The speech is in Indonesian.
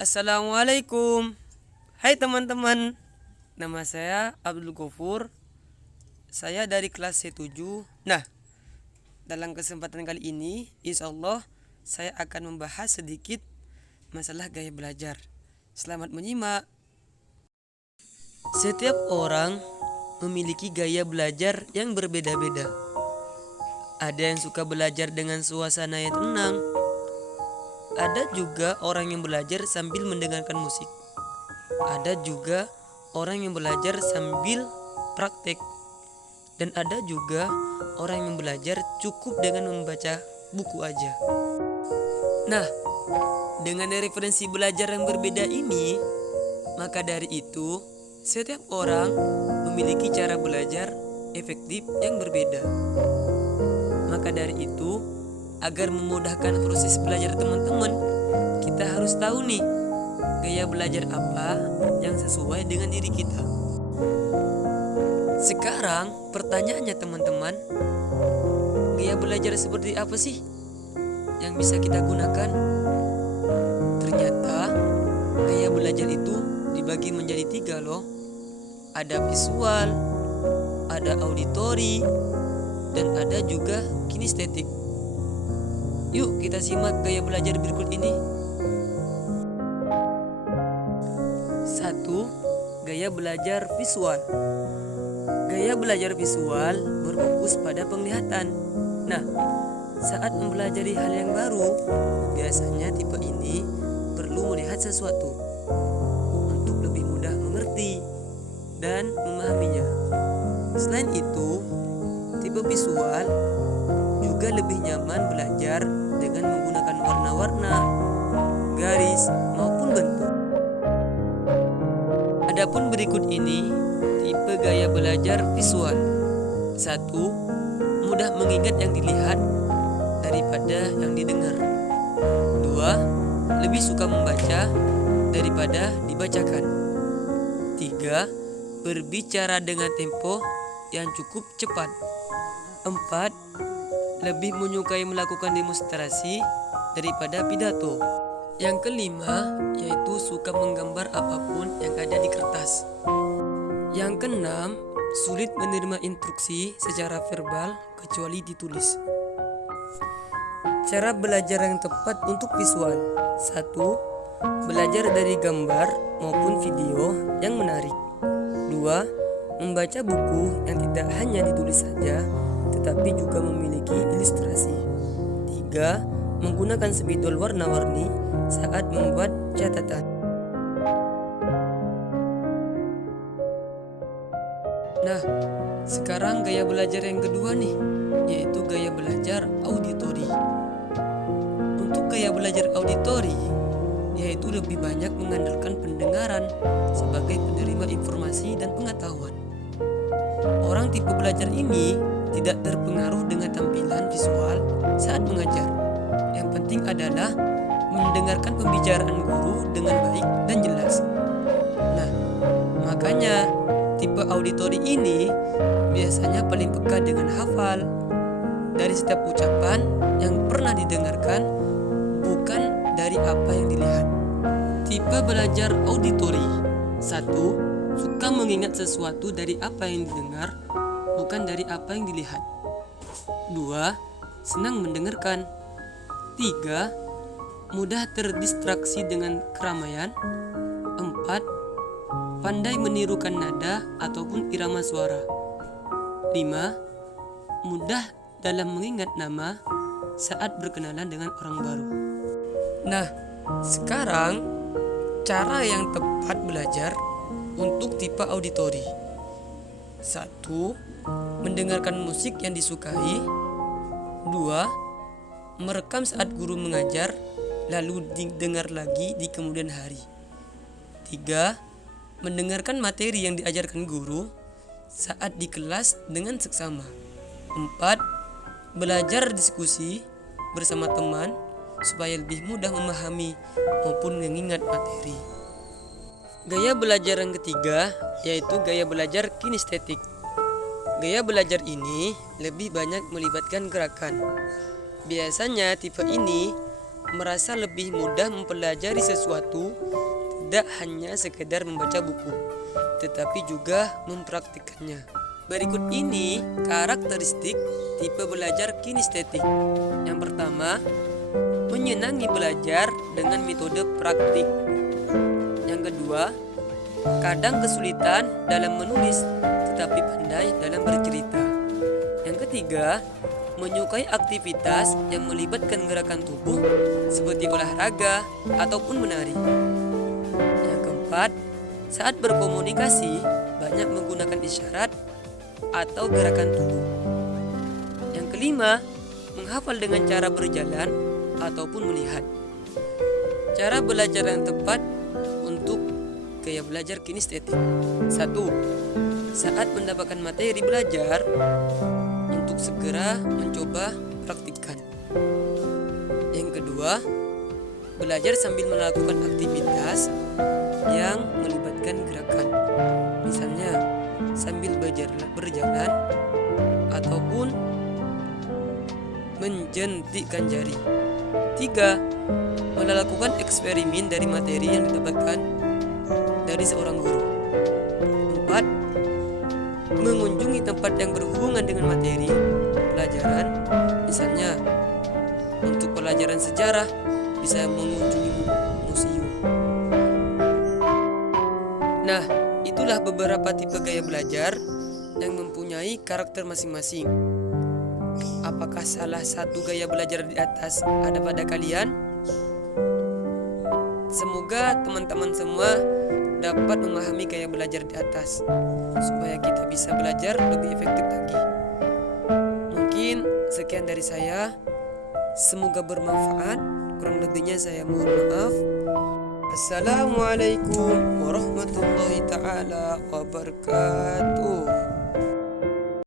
Assalamualaikum. Hai teman-teman. Nama saya Abdul Gofur. Saya dari kelas C7. Nah, dalam kesempatan kali ini insya Allah saya akan membahas sedikit masalah gaya belajar. Selamat menyimak. Setiap orang memiliki gaya belajar yang berbeda-beda. Ada yang suka belajar dengan suasana yang tenang. Ada juga orang yang belajar sambil mendengarkan musik. Ada juga orang yang belajar sambil praktek. Dan ada juga orang yang belajar cukup dengan membaca buku aja. Nah, dengan referensi belajar yang berbeda ini, maka dari itu setiap orang memiliki cara belajar efektif yang berbeda. Maka dari itu, agar memudahkan proses belajar teman-teman, kita harus tahu nih gaya belajar apa yang sesuai dengan diri kita. Sekarang pertanyaannya teman-teman, gaya belajar seperti apa sih yang bisa kita gunakan? Ternyata gaya belajar itu dibagi menjadi 3 loh. Ada visual, ada auditori, dan ada juga kinestetik. Yuk kita simak gaya belajar berikut ini. 1. Gaya belajar visual. Gaya belajar visual berfokus pada penglihatan. Nah, saat mempelajari hal yang baru, biasanya tipe ini perlu melihat sesuatu untuk lebih mudah mengerti dan memahaminya. Selain itu, tipe visual juga lebih nyaman belajar dengan menggunakan warna-warna, garis, maupun bentuk. Adapun berikut ini tipe gaya belajar visual. 1. Mudah mengingat yang dilihat daripada yang didengar. 2. Lebih suka membaca daripada dibacakan. 3. Berbicara dengan tempo yang cukup cepat. 4. Lebih menyukai melakukan demonstrasi daripada pidato. Yang kelima, yaitu suka menggambar apapun yang ada di kertas. Yang keenam, sulit menerima instruksi secara verbal kecuali ditulis. Cara belajar yang tepat untuk visual. 1. Belajar dari gambar maupun video yang menarik. 2. Membaca buku yang tidak hanya ditulis saja, tetapi juga memiliki ilustrasi. 3. Menggunakan spidol warna-warni saat membuat catatan. Nah, sekarang gaya belajar yang kedua nih, yaitu gaya belajar auditori. Untuk gaya belajar auditori, yaitu lebih banyak mengandalkan pendengaran sebagai penerima informasi dan pengetahuan. Orang tipe belajar ini tidak terpengaruh dengan tampilan visual saat mengajar. Yang penting adalah mendengarkan pembicaraan guru dengan baik dan jelas. Nah, makanya tipe auditori ini biasanya paling peka dengan hafal dari setiap ucapan yang pernah didengarkan, bukan dari apa yang dilihat. Tipe belajar auditori. 1. Suka mengingat sesuatu dari apa yang didengar, bukan dari apa yang dilihat. 2. Senang mendengarkan. 3. Mudah terdistraksi dengan keramaian. 4. Pandai menirukan nada ataupun irama suara. 5. Mudah dalam mengingat nama saat berkenalan dengan orang baru. Nah, sekarang cara yang tepat belajar untuk tipe auditori. 1. Mendengarkan musik yang disukai. 2. Merekam saat guru mengajar, lalu didengar lagi di kemudian hari. 3. Mendengarkan materi yang diajarkan guru saat di kelas dengan seksama. 4. Belajar diskusi bersama teman supaya lebih mudah memahami maupun mengingat materi. Gaya belajar yang ketiga, yaitu gaya belajar kinestetik. Gaya belajar ini lebih banyak melibatkan gerakan. Biasanya tipe ini merasa lebih mudah mempelajari sesuatu, tidak hanya sekedar membaca buku, tetapi juga mempraktikkannya. Berikut ini karakteristik tipe belajar kinestetik. Yang pertama, menyenangi belajar dengan metode praktik. Yang kedua, kadang kesulitan dalam menulis tetapi pandai dalam bercerita. Yang ketiga, menyukai aktivitas yang melibatkan gerakan tubuh seperti olahraga ataupun menari. Yang keempat, saat berkomunikasi banyak menggunakan isyarat atau gerakan tubuh. Yang kelima, menghafal dengan cara berjalan ataupun melihat. Cara belajar yang tepat untuk gaya belajar kinestetik. 1. Saat mendapatkan materi belajar, untuk segera mencoba praktikkan. Yang kedua, belajar sambil melakukan aktivitas yang melibatkan gerakan. Misalnya, sambil berjalan ataupun menjentikkan jari. 3. Melakukan eksperimen dari materi yang didapatkan dari seorang guru. 4. Mengunjungi tempat yang berhubungan dengan materi pelajaran. Misalnya, untuk pelajaran sejarah bisa mengunjungi museum. Nah, itulah beberapa tipe gaya belajar yang mempunyai karakter masing-masing. Apakah salah satu gaya belajar di atas ada pada kalian? Semoga teman-teman semua dapat memahami gaya belajar di atas, supaya kita bisa belajar lebih efektif lagi. Mungkin sekian dari saya. Semoga bermanfaat. Kurang lebihnya saya mohon maaf. Assalamualaikum warahmatullahi ta'ala wabarakatuh.